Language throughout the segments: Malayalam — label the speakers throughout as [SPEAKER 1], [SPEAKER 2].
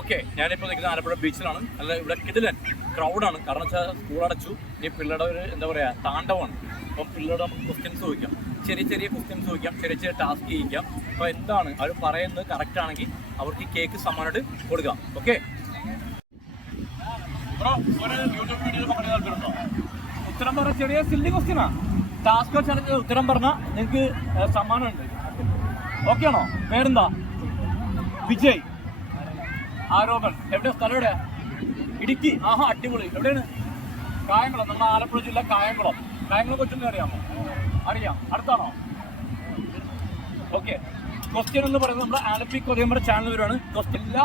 [SPEAKER 1] ഓക്കെ ഞാനിപ്പോൾ നിൽക്കുന്ന ആലപ്പുഴ ബീച്ചിലാണ്. അല്ല ഇവിടെ കിടിലൻ ക്രൗഡാണ് കാരണം വെച്ചാൽ സ്കൂൾ അടച്ചു. ഈ പിള്ളേരുടെ ഒരു എന്താ പറയുക താണ്ഡവമാണ്. അപ്പം പിള്ളേരുടെ നമുക്ക് ക്വസ്റ്റ്യൻസ് ചോദിക്കാം. ചെറിയ ചെറിയ ക്വസ്റ്റ്യൻസ് ചോദിക്കാം. ചെറിയ ചെറിയ ടാസ്ക് ചെയ്യിക്കാം. അപ്പോൾ എന്താണ്? അവർ പറയുന്നത് കറക്റ്റ് ആണെങ്കിൽ അവർക്ക് കേക്ക് സമ്മാനമായിട്ട് കൊടുക്കാം. ഓക്കെ? യൂട്യൂബ് ഉത്തരം പറഞ്ഞ ചെറിയ സില്ലി ക്വസ്റ്റ്യനാ ടാസ്ക് ചലഞ്ച് ഉത്തരം പറഞ്ഞാൽ നിങ്ങൾക്ക് സമ്മാനമുണ്ട്. ഓക്കെ ആണോ? പേരെന്താ? വിജയ്. ആരോപൺ എവിടെ സ്ഥലം എവിടെയാ? ഇടുക്കി. ആഹാ അടിപൊളി. എവിടെയാണ്? കായംകുളം. നമ്മുടെ ആലപ്പുഴ ജില്ല കായംകുളം. കായംകുളം കൊച്ചൊന്നും അറിയാമോ? അറിയാം. അടുത്താണോ? ഓക്കെ. ക്വസ്റ്റ്യൻ എന്ന് പറയുന്നത് നമ്മുടെ ആലപ്പി കൊതിയമ്പറ ചാനൽ വരുവാണ് ക്വസ്റ്റ്യൻ എല്ലാ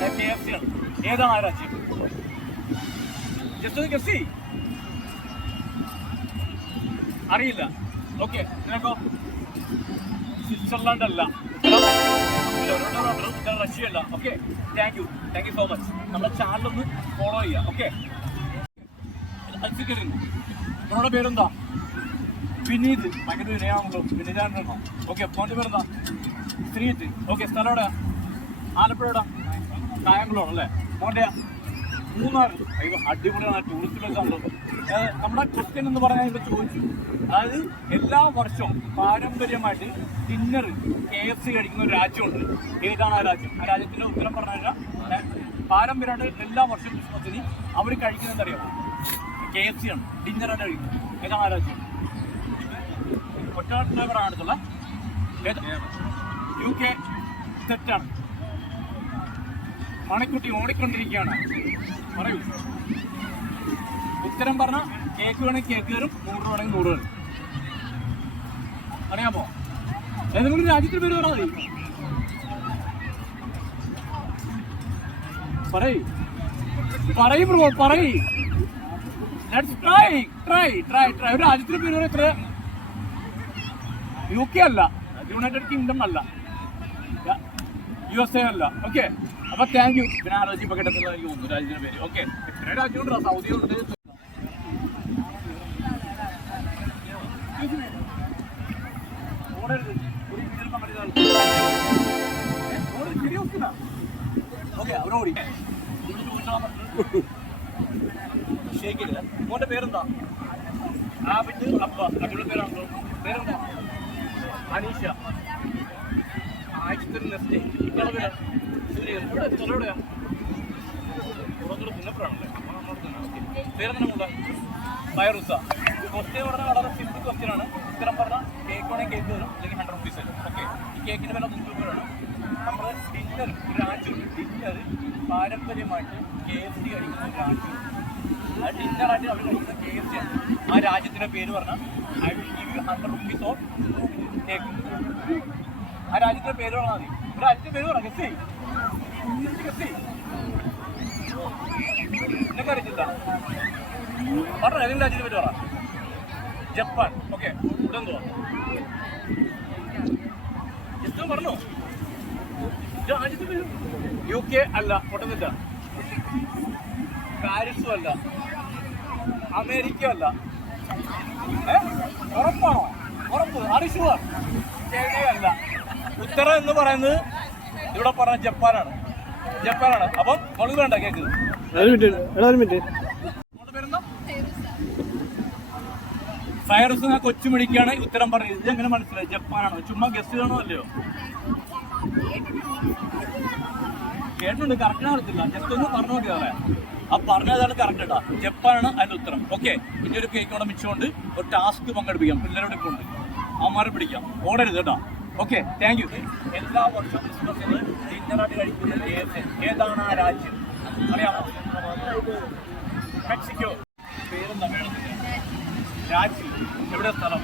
[SPEAKER 1] കെ സി ഏതാണ് ആ രാജ്യം? ജസ്റ്റ് ഒന്ന് ഗസ് അറിയില്ല. ഓക്കെ. നിനക്കോ സ്വിറ്റ്സർലാൻഡ് അല്ല. ഉത്തരം റഷ്യ അല്ല okay thank you. Thank so much നമ്മുടെ ചാനൽ ഒന്ന് ഫോളോ ചെയ്യാം ഓക്കെ നിങ്ങളുടെ പേരെന്താ വിനീത് ഭയങ്കര വിനയാണല്ലോ വിനീതാണല്ലോ ഓക്കെ ഫോണിന്റെ പേരെന്താ ശ്രീജിത്ത് ഓക്കെ സ്ഥലം എവിടെയാ ആലപ്പുഴ എവിടെയാ കായംകുളം അല്ലേ മോന്റെയാ മൂന്നാർ അയ്യോ അടിപൊളിയാണ് ടൂറിസ്റ്റ് പ്ലേസ് ആണല്ലോ ഏഹ് നമ്മുടെ ക്വസ്റ്റ്യൻ എന്ന് പറഞ്ഞാൽ ഇവിടെ ചോദിച്ചു. അതായത് എല്ലാ വർഷവും പാരമ്പര്യമായിട്ട് ഡിന്നർ കെ എഫ് സി കഴിക്കുന്ന ഒരു രാജ്യമുണ്ട്. ഏതാണ് ആ രാജ്യം? ആ രാജ്യത്തിന്റെ ഉത്തരം പറഞ്ഞു കഴിഞ്ഞാൽ പാരമ്പര്യമായിട്ട് എല്ലാ വർഷവും ക്രിസ്മസിന് അവർ കഴിക്കുന്നത് അറിയാം കെ എഫ് സി ആണ് ഡിന്നറായിട്ട് കഴിക്കുന്നത് ഏതാണ് ആ രാജ്യം? ഒറ്റ അടുത്തുള്ള യു കെ തെറ്റാണ്. മണിക്കുട്ടി ഓടിക്കൊണ്ടിരിക്കുകയാണ്. പറയൂ. ഉത്തരം പറഞ്ഞ കേക്ക് വേണമെങ്കിൽ കേക്ക് കയറും നൂറ് വേണമെങ്കിൽ നൂറ് കയറും. അറിയാമോ? ഏതെങ്കിലും രാജ്യത്തിന് പേര് പറഞ്ഞാൽ മതി. പറയൂ. പറയ് ബ്രോ പറയ്. ട്രൈ ട്രൈ ട്രൈ ട്രൈ ഒരു രാജ്യത്തിന് പേര് എത്ര യു കെ അല്ല യുണൈറ്റഡ് കിങ്ഡം അല്ല. യു എസ് എ അല്ല. ഓക്കെ അപ്പൊ താങ്ക് യു പിന്നെ ആലോചിച്ചപ്പോ കിട്ടത്തുള്ള എനിക്ക് തോന്നുന്നു രാജ്യത്തിന്റെ പേര്. ഓക്കെ എത്ര രാജ്യമുണ്ടോ സൗദി ഉണ്ട്. ഓടരുത്. ഒരു വീട്ടിൽ പങ്കെടുത്ത ആൾക്ക്. ഏ, ഓടരുത്, ശരി നോക്കുന്ന. ഓക്കെ അവരോടി. ചെയ്ത്. മോന്റെ പേരെന്താ? ആബിറ്റ് അബ്ബ അടിപൊളി പേരാണല്ലോ. പേരെന്താ? അനീഷ. ആഴ്ചത്തിൽ ഇയാളെ പേരാ സൂര്യ ഇവിടെ സ്ഥലം എവിടെയാ പുറത്തോട് പുന്നപ്പുറാണല്ലേ പേരെന്താ ഫയറുസ. ക്വസ്റ്റ്യൻ പറഞ്ഞാൽ വളരെ സിമ്പിൾ ക്വസ്റ്റ്യൻ ആണ്. ഉത്തരം പറഞ്ഞാൽ കേക്ക് വേണമെങ്കിൽ കേക്ക് വരും അല്ലെങ്കിൽ ഹൺഡ്രഡ് റുപ്പീസ് വരും ഓക്കെ ഈ കേക്കിന്റെ വില മുന്നൂറ് രൂപയാണ്. നമ്മൾ ഡിന്നർ ഒരു രാജ്യം ഡിന്നർ പാരമ്പര്യമായിട്ട് കെ എഫ് സി കഴിക്കുന്ന ഒരു ആ ഡിന്നറായിട്ട് അവർ കഴിക്കുന്ന കെ എഫ് സി ആണ്. ആ രാജ്യത്തിന്റെ പേര് പറഞ്ഞാൽ I will give you hundred rupees of cake ആ രാജ്യത്തിന്റെ പേര് പറഞ്ഞാൽ മതി ഒരു രാജ്യത്തിന്റെ പേര് പറ ഗസ്. ഗസ്. എന്നൊക്കെ അറിയിച്ചില്ല പറഞ്ഞോ ഏതെങ്കിലും രാജ്യത്തെ പേര് പറ. ജപ്പാൻ. ഓക്കെ ഇതെന്തുവാ ജസ്റ്റ് പറഞ്ഞോ. രാജ്യത്തെ യു കെ അല്ല പൊട്ടുന്നില്ല. പാരീസും അല്ല. അമേരിക്ക അല്ല? ഉറപ്പാണോ? ഉറപ്പ്. അറിഷുവാർ ചൈനയല്ല ഉത്തരം എന്ന് പറയുന്നത് ഇവിടെ പറഞ്ഞ ജപ്പാനാണ്. ജപ്പാനാണ്. അപ്പം മുളക് വേണ്ട കേക്ക്. ഫൈറസ് ഞാൻ കൊച്ചു മിടിക്കാണ് ഉത്തരം പറഞ്ഞത് ഇത് എങ്ങനെ മനസ്സിലായി? ജപ്പാനാണോ? ചുമ്മാ ഗസ്റ്റ് കാണോ അല്ലയോ? കേട്ടിട്ടുണ്ട്. കറക്റ്റ് അറിയത്തില്ല. ജസ്റ്റ് ഒന്ന് പറഞ്ഞു നോക്കി പറയാം ആ പറഞ്ഞതാണ് കറക്റ്റ് കേട്ടാ ജപ്പാനാണ് അതിന്റെ ഉത്തരം. ഓക്കെ ഇനി ഒരു കേക്ക് കൂടെ മിച്ചമുണ്ട്. ഒരു ടാസ്ക് പങ്കെടുപ്പിക്കാം. പിള്ളേരോട് ഇപ്പോൾ ഉണ്ട് അമ്മമാരെ പിടിക്കാം. ഓടരുത് കേട്ടോ. ഓക്കെ താങ്ക് യു എല്ലാ വർഷവും ക്രിസ്മസിന് ഡിന്നറായിട്ട് കഴിക്കുന്നത് ഏത് ഏതാണ് ആ രാജ്യം? അറിയാമോ? മെക്സിക്കോ. പേരെന്താ മേഡത്തിന്റെ രാജ്യം എവിടെ സ്ഥലം?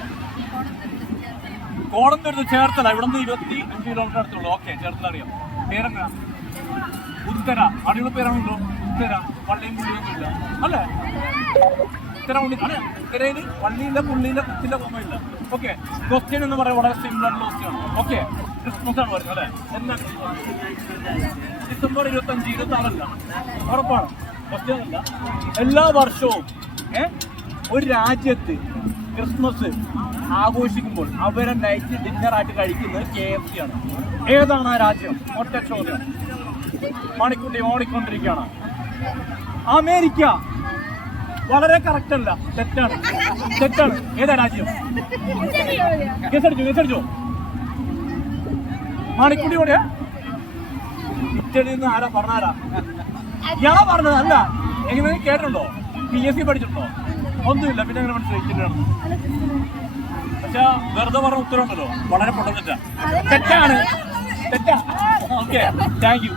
[SPEAKER 1] കോടന്തൂരുന്ന് ചേർത്തല. ഇവിടെ നിന്ന് ഇരുപത്തി അഞ്ച് കിലോമീറ്റർ അടുത്തുള്ളൂ. ഓക്കെ ചേർത്തല അറിയാം. പേരെന്താ? ഉത്തര. അടിയുള്ള പേരാണല്ലോ. ഉത്തര. പള്ളിയും പുള്ളിയൊന്നും ഇല്ല. അല്ലേ? ഉത്തര പുള്ളി അല്ലേ? ഉത്തരയിൽ പള്ളിയില്ല പുള്ളിയില്ല കുത്തില്ല കൊമ്മയില്ല ഓക്കെ ക്വസ്റ്റ്യൻ എന്ന് പറയുന്നത് വളരെ സിമ്പിൾ ആയിട്ടുള്ള ക്വസ്റ്റ്യൻ ആണ്. ഓക്കെ ക്രിസ്മസ് ആണ് പറയുന്നത് അല്ലേ? എന്നാ ഡിസംബർ ഇരുപത്തഞ്ച് ഇരുപത്തി ആറല്ല ഉറപ്പാണ്. ക്വസ്റ്റ്യൻ അല്ല. എല്ലാ വർഷവും ഏ ഒരു രാജ്യത്ത് ക്രിസ്മസ് ആഘോഷിക്കുമ്പോൾ അവരെ നൈറ്റ് ഡിന്നർ ആയിട്ട് കഴിക്കുന്നത് കെ എഫ് സി ആണ്. ഏതാണ് ആ രാജ്യം? ഒറ്റ ചോദ്യം. മണിക്കുട്ടി ഓടിക്കൊണ്ടിരിക്കുകയാണ്. അമേരിക്ക. വളരെ കറക്റ്റ് അല്ല. തെറ്റാണ്. തെറ്റാണ് ഏതാ രാജ്യം? കേസടിച്ചോ കേസടിച്ചോ മണിക്കുട്ടി കൂടെയാ ഇറ്റലി നിന്ന് ആരാ പറഞ്ഞാരാ? ഞാൻ പറഞ്ഞത് അല്ല. എങ്ങനെ കേട്ടിട്ടുണ്ടോ? പി എസ് സി പഠിച്ചിട്ടുണ്ടോ? ഒന്നുമില്ല പിന്നെ അങ്ങനെ ഇറ്റലിയാണെന്ന്? പക്ഷെ വെറുതെ പറഞ്ഞ ഉത്തരവുണ്ടല്ലോ. വളരെ പൊട്ടം തെറ്റാ തെറ്റാണ്. തെറ്റാ. ഓക്കെ. Thank U